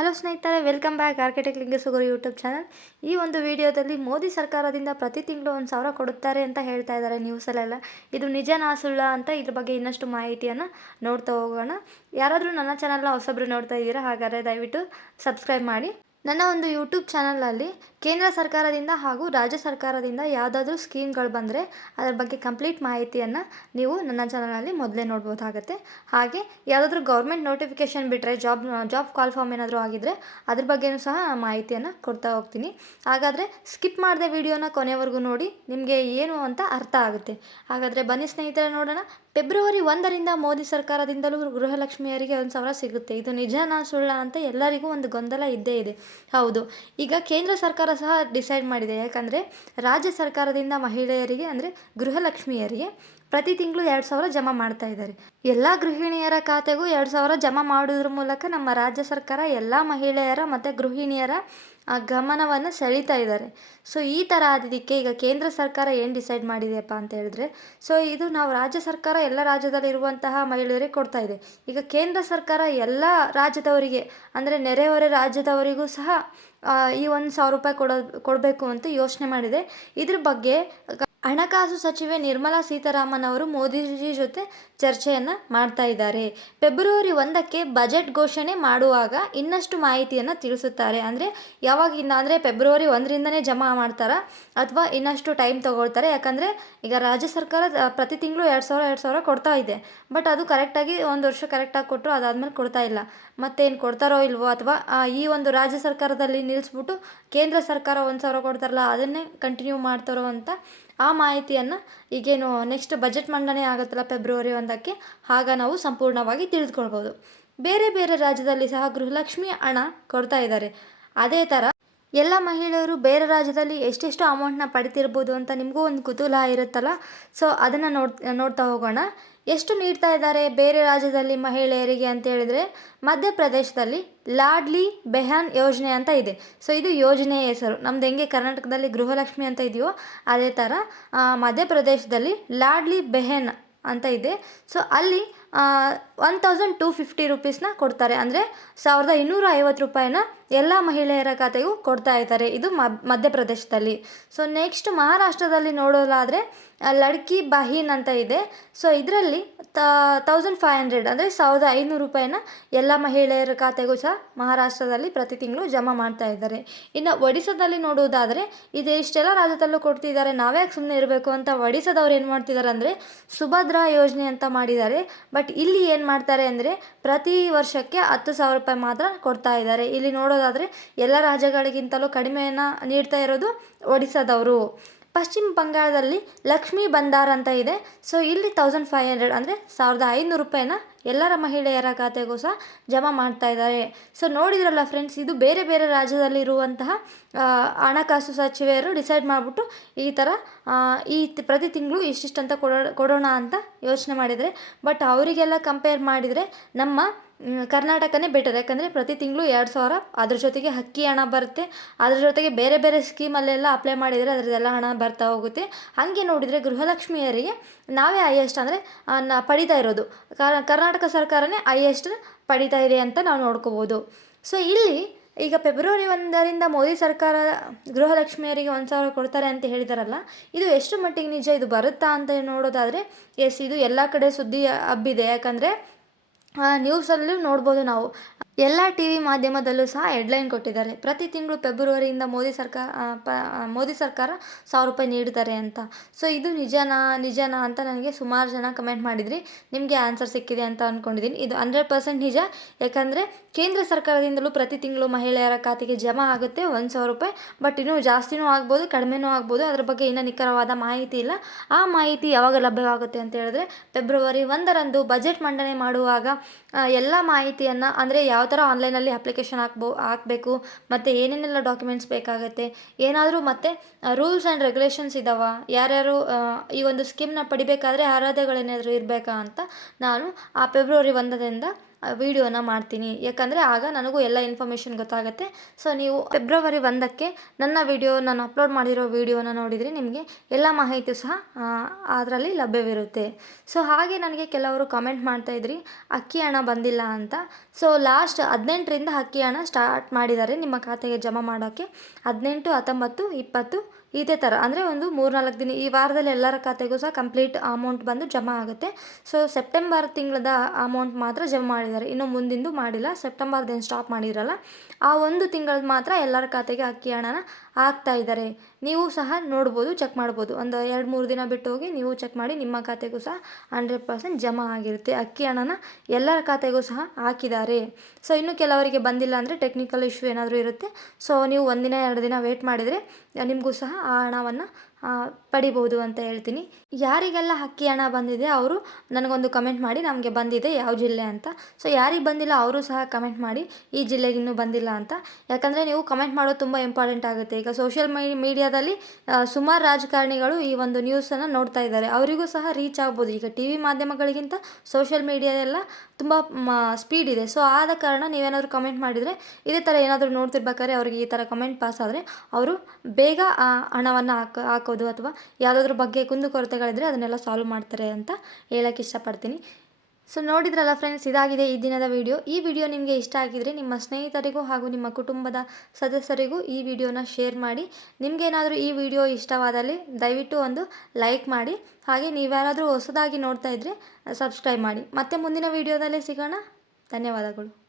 Hello ಸ್ನೇಹಿತರೆ, welcome back architect Lingasugur YouTube channel. ಈ ಒಂದು ವಿಡಿಯೋದಲ್ಲಿ ಮೋದಿ ಸರ್ಕಾರದಿಂದ ಪ್ರತಿ ತಿಂಗಳು ಒಂದು ಸಾವಿರ ಕೊಡುತ್ತಾರೆ ಅಂತ ಹೇಳ್ತಾ ಇದ್ದಾರೆ ನ್ಯೂಸಲ್ಲೆಲ್ಲ. ಇದು ನಿಜನಾ ಸುಳ್ಳ ಅಂತ ಇದ್ರ ಬಗ್ಗೆ ಇನ್ನಷ್ಟು ಮಾಹಿತಿಯನ್ನು ನೋಡ್ತಾ ಹೋಗೋಣ. ಯಾರಾದರೂ ನನ್ನ ಚಾನಲ್ನ ಹೊಸಬ್ರು ನೋಡ್ತಾ ಇದ್ದೀರಾ, ಹಾಗಾದರೆ ದಯವಿಟ್ಟು ಸಬ್ಸ್ಕ್ರೈಬ್ ಮಾಡಿ. ನನ್ನ ಒಂದು ಯೂಟ್ಯೂಬ್ ಚಾನಲಲ್ಲಿ ಕೇಂದ್ರ ಸರ್ಕಾರದಿಂದ ಹಾಗೂ ರಾಜ್ಯ ಸರ್ಕಾರದಿಂದ ಯಾವುದಾದ್ರೂ ಸ್ಕೀಮ್ಗಳು ಬಂದರೆ ಅದರ ಬಗ್ಗೆ ಕಂಪ್ಲೀಟ್ ಮಾಹಿತಿಯನ್ನು ನೀವು ನನ್ನ ಚಾನಲಲ್ಲಿ ಮೊದಲೇ ನೋಡ್ಬೋದಾಗತ್ತೆ. ಹಾಗೆ ಯಾವುದಾದ್ರೂ ಗೌರ್ಮೆಂಟ್ ನೋಟಿಫಿಕೇಷನ್ ಬಿಟ್ಟರೆ ಜಾಬ್ ಜಾಬ್ ಕಾಲ್ ಫಾರ್ಮ್ ಏನಾದರೂ ಆಗಿದ್ದರೆ ಅದ್ರ ಬಗ್ಗೆಯೂ ಸಹ ಮಾಹಿತಿಯನ್ನು ಕೊಡ್ತಾ ಹೋಗ್ತೀನಿ. ಹಾಗಾದರೆ ಸ್ಕಿಪ್ ಮಾಡದೆ ವಿಡಿಯೋನ ಕೊನೆವರೆಗೂ ನೋಡಿ, ನಿಮಗೆ ಏನು ಅಂತ ಅರ್ಥ ಆಗುತ್ತೆ. ಹಾಗಾದರೆ ಬನ್ನಿ ಸ್ನೇಹಿತರೆ ನೋಡೋಣ. ಫೆಬ್ರವರಿ ಒಂದರಿಂದ ಮೋದಿ ಸರ್ಕಾರದಿಂದಲೂ ಗೃಹಲಕ್ಷ್ಮಿಯರಿಗೆ ಒಂದು ಸಾವಿರ ಸಿಗುತ್ತೆ. ಇದು ನಿಜನಾ ಸುಳ್ಳ ಅಂತ ಎಲ್ಲರಿಗೂ ಒಂದು ಗೊಂದಲ ಇದ್ದೇ ಇದೆ. ಹೌದು. ಈಗ ಕೇಂದ್ರ ಸರ್ಕಾರ ಸಹ ಡಿಸೈಡ್ ಮಾಡಿದೆ. ಯಾಕಂದರೆ ರಾಜ್ಯ ಸರ್ಕಾರದಿಂದ ಮಹಿಳೆಯರಿಗೆ ಅಂದರೆ ಗೃಹಲಕ್ಷ್ಮಿಯರಿಗೆ ಪ್ರತಿ ತಿಂಗಳು ಎರಡು ಸಾವಿರ ಜಮಾ ಮಾಡ್ತಾ ಇದ್ದಾರೆ. ಎಲ್ಲ ಗೃಹಿಣಿಯರ ಖಾತೆಗೂ ಎರಡು ಸಾವಿರ ಜಮಾ ಮಾಡೋದ್ರ ಮೂಲಕ ನಮ್ಮ ರಾಜ್ಯ ಸರ್ಕಾರ ಎಲ್ಲ ಮಹಿಳೆಯರ ಮತ್ತು ಗೃಹಿಣಿಯರ ಗಮನವನ್ನು ಸೆಳೀತಾ ಇದ್ದಾರೆ. ಸೊ, ಈ ಥರ ಆದಿದ್ದಕ್ಕೆ ಈಗ ಕೇಂದ್ರ ಸರ್ಕಾರ ಏನು ಡಿಸೈಡ್ ಮಾಡಿದೆಯಪ್ಪ ಅಂತ ಹೇಳಿದ್ರೆ, ಸೊ, ಇದು ನಾವು ರಾಜ್ಯ ಸರ್ಕಾರ ಎಲ್ಲ ರಾಜ್ಯದಲ್ಲಿರುವಂತಹ ಮಹಿಳೆಯರಿಗೆ ಕೊಡ್ತಾ ಇದೆ. ಈಗ ಕೇಂದ್ರ ಸರ್ಕಾರ ಎಲ್ಲ ರಾಜ್ಯದವರಿಗೆ, ಅಂದರೆ ನೆರೆಹೊರೆ ರಾಜ್ಯದವರಿಗೂ ಸಹ ಈ ಒಂದು ಸಾವಿರ ರೂಪಾಯಿ ಕೊಡೋ ಕೊಡಬೇಕು ಅಂತ ಯೋಚನೆ ಮಾಡಿದೆ. ಇದ್ರ ಬಗ್ಗೆ ಹಣಕಾಸು ಸಚಿವೆ ನಿರ್ಮಲಾ ಸೀತಾರಾಮನ್ ಅವರು ಮೋದಿಜಿ ಜೊತೆ ಚರ್ಚೆಯನ್ನು ಮಾಡ್ತಾ ಇದ್ದಾರೆ. ಫೆಬ್ರವರಿ ಒಂದಕ್ಕೆ ಬಜೆಟ್ ಘೋಷಣೆ ಮಾಡುವಾಗ ಇನ್ನಷ್ಟು ಮಾಹಿತಿಯನ್ನು ತಿಳಿಸುತ್ತಾರೆ. ಅಂದರೆ ಯಾವಾಗಿಂದ ಅಂದರೆ ಫೆಬ್ರವರಿ ಒಂದರಿಂದನೇ ಜಮಾ ಮಾಡ್ತಾರಾ ಅಥವಾ ಇನ್ನಷ್ಟು ಟೈಮ್ ತೊಗೊಳ್ತಾರೆ? ಯಾಕಂದರೆ ಈಗ ರಾಜ್ಯ ಸರ್ಕಾರ ಪ್ರತಿ ತಿಂಗಳು ಎರಡು ಸಾವಿರ ಎರಡು ಸಾವಿರ ಕೊಡ್ತಾ ಇದೆ. ಬಟ್ ಅದು ಕರೆಕ್ಟಾಗಿ ಒಂದು ವರ್ಷ ಕರೆಕ್ಟಾಗಿ ಕೊಟ್ಟರು ಅದಾದಮೇಲೆ ಕೊಡ್ತಾ ಇಲ್ಲ. ಮತ್ತೇನು ಕೊಡ್ತಾರೋ ಇಲ್ವೋ ಅಥವಾ ಈ ಒಂದು ರಾಜ್ಯ ಸರ್ಕಾರದಲ್ಲಿ ನಿಲ್ಲಿಸ್ಬಿಟ್ಟು ಕೇಂದ್ರ ಸರ್ಕಾರ ಒಂದು ಸಾವಿರ ಕೊಡ್ತಾರಲ್ಲ, ಅದನ್ನೇ ಕಂಟಿನ್ಯೂ ಮಾಡ್ತಾರೋ ಅಂತ ಆ ಮಾಹಿತಿಯನ್ನು ಈಗೇನು ನೆಕ್ಸ್ಟ್ ಬಜೆಟ್ ಮಂಡನೆ ಆಗುತ್ತಲ್ಲ ಫೆಬ್ರವರಿ ಒಂದಕ್ಕೆ ಆಗ ನಾವು ಸಂಪೂರ್ಣವಾಗಿ ತಿಳಿದುಕೊಳ್ಬೋದು ಬೇರೆ ಬೇರೆ ರಾಜ್ಯದಲ್ಲಿ ಸಹ ಗೃಹಲಕ್ಷ್ಮಿ ಹಣ ಕೊಡ್ತಾ ಇದ್ದಾರೆ. ಅದೇ ಥರ ಎಲ್ಲ ಮಹಿಳೆಯರು ಬೇರೆ ರಾಜ್ಯದಲ್ಲಿ ಎಷ್ಟೆಷ್ಟು ಅಮೌಂಟ್ನ ಪಡಿತಿರ್ಬೋದು ಅಂತ ನಿಮಗೂ ಒಂದು ಕುತೂಹಲ ಇರುತ್ತಲ್ಲ? ಸೊ ಅದನ್ನು ನೋಡ್, ನೋಡ್ತಾ ಹೋಗೋಣ. ಎಷ್ಟು ನೀಡ್ತಾ ಇದ್ದಾರೆ ಬೇರೆ ರಾಜ್ಯದಲ್ಲಿ ಮಹಿಳೆಯರಿಗೆ ಅಂತ ಹೇಳಿದರೆ, ಮಧ್ಯಪ್ರದೇಶದಲ್ಲಿ ಲಾಡ್ಲಿ ಬೆಹಾನ್ ಯೋಜನೆ ಅಂತ ಇದೆ. ಸೊ ಇದು ಯೋಜನೆಯ ಹೆಸರು. ನಮ್ದು ಹೆಂಗೆ ಕರ್ನಾಟಕದಲ್ಲಿ ಗೃಹಲಕ್ಷ್ಮಿ ಅಂತ ಇದೆಯೋ ಅದೇ ಥರ ಮಧ್ಯಪ್ರದೇಶದಲ್ಲಿ ಲಾಡ್ಲಿ ಬೆಹೆನ್ ಅಂತ ಇದೆ. ಸೊ ಅಲ್ಲಿ ಒನ್ ತೌಸಂಡ್ ಟು ಫಿಫ್ಟಿ ರುಪೀಸ್ನ ಕೊಡ್ತಾರೆ. ಅಂದರೆ ಸಾವಿರದ ಇನ್ನೂರ ಐವತ್ತು ರೂಪಾಯಿನ ಎಲ್ಲ ಮಹಿಳೆಯರ ಖಾತೆಗೂ ಕೊಡ್ತಾ ಇದ್ದಾರೆ. ಇದು ಮಧ್ಯಪ್ರದೇಶದಲ್ಲಿ. ಸೊ ನೆಕ್ಸ್ಟ್ ಮಹಾರಾಷ್ಟ್ರದಲ್ಲಿ ನೋಡೋದಾದರೆ ಲಡ್ಕಿ ಬಹೀನ್ ಅಂತ ಇದೆ. ಸೊ ಇದರಲ್ಲಿ ತೌಸಂಡ್ ಫೈವ್ ಹಂಡ್ರೆಡ್ ಅಂದರೆ ಸಾವಿರದ ಐನೂರು ರೂಪಾಯಿನ ಎಲ್ಲ ಮಹಿಳೆಯರ ಖಾತೆಗೂ ಸಹ ಮಹಾರಾಷ್ಟ್ರದಲ್ಲಿ ಪ್ರತಿ ತಿಂಗಳು ಜಮಾ ಮಾಡ್ತಾ ಇದ್ದಾರೆ. ಇನ್ನು ಒಡಿಸ್ಸಾದಲ್ಲಿ ನೋಡುವುದಾದರೆ ಇದು ಇಷ್ಟೆಲ್ಲ ರಾಜ್ಯದಲ್ಲೂ ಕೊಡ್ತಿದ್ದಾರೆ. ನಾವ್ಯಾಕೆ ಸುಮ್ಮನೆ ಇರಬೇಕು ಅಂತ ಒಡಿಸ್ಸಾದವ್ರು ಏನು ಮಾಡ್ತಿದ್ದಾರೆ ಅಂದರೆ, ಸುಭದ್ರಾ ಯೋಜನೆ ಅಂತ ಮಾಡಿದ್ದಾರೆ. ಬಟ್ ಇಲ್ಲಿ ಏನು ಮಾಡ್ತಾರೆ ಅಂದರೆ, ಪ್ರತಿ ವರ್ಷಕ್ಕೆ ಹತ್ತು ಸಾವಿರ ರೂಪಾಯಿ ಮಾತ್ರ ಕೊಡ್ತಾ ಇದ್ದಾರೆ. ಇಲ್ಲಿ ನೋಡೋದಾದರೆ ಎಲ್ಲ ರಾಜ್ಯಗಳಿಗಿಂತಲೂ ಕಡಿಮೆಯನ್ನು ನೀಡ್ತಾ ಇರೋದು ಒಡಿಸ್ಸಾದವರು. ಪಶ್ಚಿಮ ಬಂಗಾಳದಲ್ಲಿ ಲಕ್ಷ್ಮೀ ಬಂದಾರ್ ಅಂತ ಇದೆ. ಸೊ ಇಲ್ಲಿ ತೌಸಂಡ್ ಫೈವ್ ಹಂಡ್ರೆಡ್ ಅಂದರೆ ಸಾವಿರದ ಐನೂರು ರೂಪಾಯಿನ ಎಲ್ಲರ ಮಹಿಳೆಯರ ಖಾತೆಗೂ ಸಹ ಜಮಾ ಮಾಡ್ತಾ ಇದ್ದಾರೆ. ಸೊ ನೋಡಿದ್ರಲ್ಲ ಫ್ರೆಂಡ್ಸ್ ಇದು ಬೇರೆ ಬೇರೆ ರಾಜ್ಯದಲ್ಲಿರುವಂತಹ ಹಣಕಾಸು ಸಚಿವೆಯರು ಡಿಸೈಡ್ ಮಾಡಿಬಿಟ್ಟು ಈ ಥರ ಈ ಪ್ರತಿ ತಿಂಗಳು ಇಷ್ಟಿಷ್ಟು ಅಂತ ಕೊಡೋಣ ಅಂತ ಯೋಚನೆ ಮಾಡಿದರೆ ಬಟ್ ಅವರಿಗೆಲ್ಲ ಕಂಪೇರ್ ಮಾಡಿದರೆ ನಮ್ಮ ಕರ್ನಾಟಕನೇ ಬೆಟರ್ ಯಾಕಂದರೆ ಪ್ರತಿ ತಿಂಗಳು ಎರಡು ಸಾವಿರ ಅದ್ರ ಜೊತೆಗೆ ಅಕ್ಕಿ ಹಣ ಬರುತ್ತೆ. ಅದ್ರ ಜೊತೆಗೆ ಬೇರೆ ಬೇರೆ ಸ್ಕೀಮಲ್ಲೆಲ್ಲ ಅಪ್ಲೈ ಮಾಡಿದರೆ ಅದರದ್ದೆಲ್ಲ ಹಣ ಬರ್ತಾ ಹೋಗುತ್ತೆ. ಹಾಗೆ ನೋಡಿದರೆ ಗೃಹಲಕ್ಷ್ಮಿಯರಿಗೆ ನಾವೇ ಹೈಯೆಸ್ಟ್ ಅಂದರೆ ಪಡೀತಾ ಇರೋದು. ಕರ್ನಾಟಕ ಸರ್ಕಾರನೇ ಹೈಯೆಸ್ಟ್ ಪಡಿತಾ ಇದೆ ಅಂತ ನಾವು ನೋಡ್ಕೋಬೋದು. ಸೊ ಇಲ್ಲಿ ಈಗ ಫೆಬ್ರವರಿ ಒಂದರಿಂದ ಮೋದಿ ಸರ್ಕಾರ ಗೃಹಲಕ್ಷ್ಮಿಯರಿಗೆ ಒಂದು ಸಾವಿರ ಕೊಡ್ತಾರೆ ಅಂತ ಹೇಳಿದಾರಲ್ಲ, ಇದು ಎಷ್ಟು ಮಟ್ಟಿಗೆ ನಿಜ? ಇದು ಬರುತ್ತಾ ಅಂತ ನೋಡೋದಾದರೆ ಎಸ್ ಇದು ಎಲ್ಲ ಕಡೆ ಸುದ್ದಿ ಹಬ್ಬಿದೆ. ಯಾಕಂದರೆ ನ್ಯೂಸಲ್ಲೂ ನೋಡ್ಬೋದು ನಾವು. ಎಲ್ಲ ಟಿ ವಿ ಮಾಧ್ಯಮದಲ್ಲೂ ಸಹ ಹೆಡ್ಲೈನ್ ಕೊಟ್ಟಿದ್ದಾರೆ. ಪ್ರತಿ ತಿಂಗಳು ಫೆಬ್ರವರಿಯಿಂದ ಮೋದಿ ಸರ್ಕಾರ ಪ ಮೋದಿ ಸರ್ಕಾರ ಸಾವಿರ ರೂಪಾಯಿ ನೀಡಿದ್ದಾರೆ ಅಂತ. ಸೊ ಇದು ನಿಜನಾ ನಿಜನಾ ಅಂತ ನನಗೆ ಸುಮಾರು ಜನ ಕಮೆಂಟ್ ಮಾಡಿದ್ರಿ. ನಿಮಗೆ ಆನ್ಸರ್ ಸಿಕ್ಕಿದೆ ಅಂತ ಅಂದ್ಕೊಂಡಿದ್ದೀನಿ ಇದು ಹಂಡ್ರೆಡ್ ಪರ್ಸೆಂಟ್ ನಿಜ. ಯಾಕಂದರೆ ಕೇಂದ್ರ ಸರ್ಕಾರದಿಂದಲೂ ಪ್ರತಿ ತಿಂಗಳು ಮಹಿಳೆಯರ ಖಾತೆಗೆ ಜಮಾ ಆಗುತ್ತೆ ಒಂದು ಸಾವಿರ ರೂಪಾಯಿ. ಬಟ್ ಇನ್ನೂ ಜಾಸ್ತಿನೂ ಆಗ್ಬೋದು, ಕಡಿಮೆನೂ ಆಗ್ಬೋದು. ಅದ್ರ ಬಗ್ಗೆ ಇನ್ನೂ ನಿಖರವಾದ ಮಾಹಿತಿ ಇಲ್ಲ. ಆ ಮಾಹಿತಿ ಯಾವಾಗ ಲಭ್ಯವಾಗುತ್ತೆ ಅಂತ ಹೇಳಿದ್ರೆ ಫೆಬ್ರವರಿ ಒಂದರಂದು ಬಜೆಟ್ ಮಂಡನೆ ಮಾಡುವಾಗ ಎಲ್ಲ ಮಾಹಿತಿಯನ್ನು, ಅಂದರೆ ಯಾವ ಥರ ಆನ್ಲೈನಲ್ಲಿ ಅಪ್ಲಿಕೇಶನ್ ಹಾಕ್ಬೋ, ಹಾಕಬೇಕು. ಮತ್ತು ಏನೇನೆಲ್ಲ ಡಾಕ್ಯುಮೆಂಟ್ಸ್ ಬೇಕಾಗುತ್ತೆ? ಏನಾದರೂ ಮತ್ತು ರೂಲ್ಸ್ ಆ್ಯಂಡ್ ರೆಗ್ಯುಲೇಷನ್ಸ್ ಇದ್ದಾವ ಯಾರ್ಯಾರು ಈ ಒಂದು ಸ್ಕೀಮ್ನ ಪಡಿಬೇಕಾದ್ರೆ ಅರ್ಹತೆಗಳೇನಾದರೂ ಇರಬೇಕಾ ಅಂತ ನಾನು ಆ ಫೆಬ್ರವರಿ ಒಂದರಿಂದ ವೀಡಿಯೋನ ಮಾಡ್ತೀನಿ. ಯಾಕಂದರೆ ಆಗ ನನಗೂ ಎಲ್ಲ ಇನ್ಫಾರ್ಮೇಷನ್ ಗೊತ್ತಾಗುತ್ತೆ. ಸೊ ನೀವು ಫೆಬ್ರವರಿ ಒಂದಕ್ಕೆ ನನ್ನ ವಿಡಿಯೋ ನಾನು ಅಪ್ಲೋಡ್ ಮಾಡಿರೋ ವಿಡಿಯೋನ ನೋಡಿದರೆ ನಿಮಗೆ ಎಲ್ಲ ಮಾಹಿತಿ ಸಹ ಅದರಲ್ಲಿ ಲಭ್ಯವಿರುತ್ತೆ. ಸೊ ಹಾಗೆ ನನಗೆ ಕೆಲವರು ಕಮೆಂಟ್ ಮಾಡ್ತಾ ಇದ್ರಿ, ಅಕ್ಕಿ ಹಣ ಬಂದಿಲ್ಲ ಅಂತ. ಸೊ ಲಾಸ್ಟ್ ಹದಿನೆಂಟರಿಂದ ಅಕ್ಕಿ ಹಣ ಸ್ಟಾರ್ಟ್ ಮಾಡಿದ್ದಾರೆ ನಿಮ್ಮ ಖಾತೆಗೆ ಜಮಾ ಮಾಡೋಕ್ಕೆ. ಹದಿನೆಂಟು, ಹತ್ತೊಂಬತ್ತು, ಇಪ್ಪತ್ತು, ಇದೇ ಥರ. ಅಂದರೆ ಒಂದು ಮೂರು ನಾಲ್ಕು ದಿನ, ಈ ವಾರದಲ್ಲಿ ಎಲ್ಲರ ಖಾತೆಗೂ ಸಹ ಕಂಪ್ಲೀಟ್ ಅಮೌಂಟ್ ಬಂದು ಜಮಾ ಆಗುತ್ತೆ. ಸೊ ಸೆಪ್ಟೆಂಬರ್ ತಿಂಗಳದ ಅಮೌಂಟ್ ಮಾತ್ರ ಜಮಾ ಮಾಡಿದ್ದಾರೆ. ಇನ್ನು ಮುಂದಿಂದು ಮಾಡಿಲ್ಲ. ಸೆಪ್ಟೆಂಬರ್ದೇನು ಸ್ಟಾಪ್ ಮಾಡಿರಲ್ಲ. ಆ ಒಂದು ತಿಂಗಳದ್ದು ಮಾತ್ರ ಎಲ್ಲರ ಖಾತೆಗೆ ಅಕ್ಕಿ ಹಣನ ಹಾಕ್ತಾ ಇದ್ದಾರೆ. ನೀವು ಸಹ ನೋಡ್ಬೋದು ಚೆಕ್ ಮಾಡ್ಬೋದು. ಒಂದು ಎರಡು ಮೂರು ದಿನ ಬಿಟ್ಟು ಹೋಗಿ ನೀವು ಚೆಕ್ ಮಾಡಿ ನಿಮ್ಮ ಖಾತೆಗೂ ಸಹ ಹಂಡ್ರೆಡ್ ಪರ್ಸೆಂಟ್ ಜಮಾ ಆಗಿರುತ್ತೆ. ಅಕ್ಕಿ ಹಣನ ಎಲ್ಲರ ಖಾತೆಗೂ ಸಹ ಹಾಕಿದ್ದಾರೆ. ಸೊ ಇನ್ನು ಕೆಲವರಿಗೆ ಬಂದಿಲ್ಲ ಅಂದರೆ ಟೆಕ್ನಿಕಲ್ ಇಶ್ಯೂ ಏನಾದರೂ ಇರುತ್ತೆ. ಸೊ ನೀವು ಒಂದಿನ, ಎರಡು ದಿನ ವೇಟ್ ಮಾಡಿದರೆ ನಿಮಗೂ ಸಹ ಆ ಹಣವನ್ನು ಪಡಿಬೋದು ಅಂತ ಹೇಳ್ತೀನಿ. ಯಾರಿಗೆಲ್ಲ ಅಕ್ಕಿ ಹಣ ಬಂದಿದೆ ಅವರು ನನಗೊಂದು ಕಮೆಂಟ್ ಮಾಡಿ, ನಮಗೆ ಬಂದಿದೆ ಯಾವ ಜಿಲ್ಲೆ ಅಂತ. ಸೊ ಯಾರಿಗೆ ಬಂದಿಲ್ಲ ಅವರು ಸಹ ಕಮೆಂಟ್ ಮಾಡಿ, ಈ ಜಿಲ್ಲೆಗೆ ಇನ್ನೂ ಬಂದಿಲ್ಲ ಅಂತ. ಯಾಕಂದರೆ ನೀವು ಕಮೆಂಟ್ ಮಾಡೋದು ತುಂಬ ಇಂಪಾರ್ಟೆಂಟ್ ಆಗುತ್ತೆ. ಈಗ ಸೋಷಿಯಲ್ ಮೀ ಮೀಡಿಯಾದಲ್ಲಿ ಸುಮಾರು ರಾಜಕಾರಣಿಗಳು ಈ ಒಂದು ನ್ಯೂಸನ್ನು ನೋಡ್ತಾ ಇದ್ದಾರೆ. ಅವರಿಗೂ ಸಹ ರೀಚ್ ಆಗ್ಬೋದು. ಈಗ ಟಿ ವಿ ಮಾಧ್ಯಮಗಳಿಗಿಂತ ಸೋಷಿಯಲ್ ಮೀಡಿಯಾ ಎಲ್ಲ ತುಂಬ ಸ್ಪೀಡ್ ಇದೆ. ಸೊ ಆದ ಕಾರಣ ನೀವೇನಾದರೂ ಕಮೆಂಟ್ ಮಾಡಿದರೆ, ಇದೇ ಥರ ಏನಾದರೂ ನೋಡ್ತಿರ್ಬೇಕಾದ್ರೆ ಅವ್ರಿಗೆ ಈ ಥರ ಕಮೆಂಟ್ ಪಾಸ್ ಆದರೆ, ಅವರು ಬೇಗ ಆ ಹಣವನ್ನು ಹಾಕೋ ಹಾಕೋದು ಅಥವಾ ಯಾವುದಾದ್ರ ಬಗ್ಗೆ ಕುಂದುಕೊರತೆಗಳಿದ್ರೆ ಅದನ್ನೆಲ್ಲ ಸಾಲ್ವ್ ಮಾಡ್ತಾರೆ ಅಂತ ಹೇಳೋಕ್ಕೆ ಇಷ್ಟಪಡ್ತೀನಿ. ಸೊ ನೋಡಿದ್ರಲ್ಲ ಫ್ರೆಂಡ್ಸ್ ಇದಾಗಿದೆ ಈ ದಿನದ ವಿಡಿಯೋ ಈ ವಿಡಿಯೋ ನಿಮಗೆ ಇಷ್ಟ ಆಗಿದರೆ ನಿಮ್ಮ ಸ್ನೇಹಿತರಿಗೂ ಹಾಗೂ ನಿಮ್ಮ ಕುಟುಂಬದ ಸದಸ್ಯರಿಗೂ ಈ ವಿಡಿಯೋನ ಶೇರ್ ಮಾಡಿ. ನಿಮಗೇನಾದರೂ ಈ ವಿಡಿಯೋ ಇಷ್ಟವಾದಲ್ಲಿ ದಯವಿಟ್ಟು ಒಂದು ಲೈಕ್ ಮಾಡಿ. ಹಾಗೆ ನೀವ್ಯಾರಾದರೂ ಹೊಸದಾಗಿ ನೋಡ್ತಾ ಇದ್ದರೆ ಸಬ್ಸ್ಕ್ರೈಬ್ ಮಾಡಿ. ಮತ್ತೆ ಮುಂದಿನ ವಿಡಿಯೋದಲ್ಲೇ ಸಿಗೋಣ. ಧನ್ಯವಾದಗಳು.